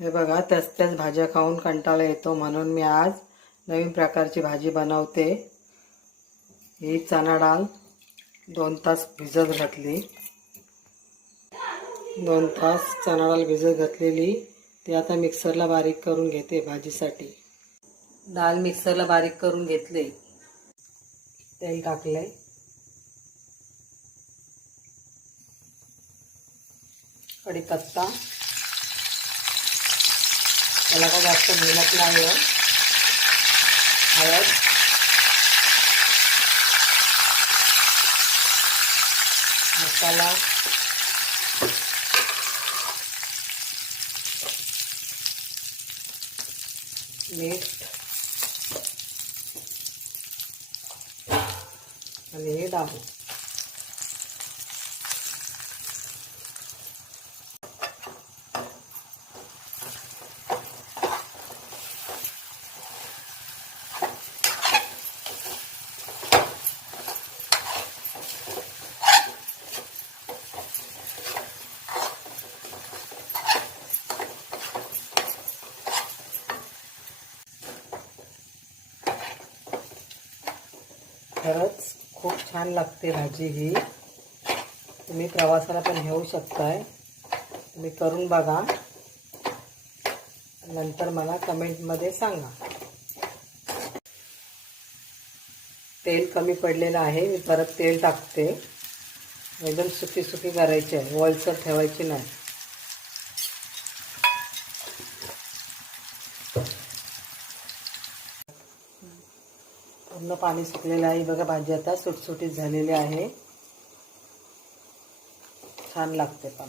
हे बघा त्याच त्याच भाज्या खाऊन कंटाळा येतो. म्हणून मी आज नवीन प्रकारची भाजी बनवते. ही चणा डाळ. दोन तास भिजत घातली. दोन तास चणा डाळ भिजत घातलेली. ती आता मिक्सरला बारीक करून घेते भाजीसाठी. डाळ मिक्सरला बारीक करून घेतले. तेल टाकले कढीपत्ता. त्याला काय जास्त मेहनत नाही हळद. मसाला. मीठ. आणि हे डाबू खरंच खूप छान लागते भाजी ही. तुम्ही प्रवासाला पण घेऊ शकताय. तुम्ही करून बघा. नंतर मला कमेंटमध्ये सांगा. तेल कमी पडलेलं आहे मी परत तेल टाकते. एकदम सुकी सुकी करायची आहे. वळसर ठेवायची नाही. पूर्ण पाणी सुकलेलं आहे. बघा भाजी आता सुटसुटीत झालेली आहे. छान लागते पण.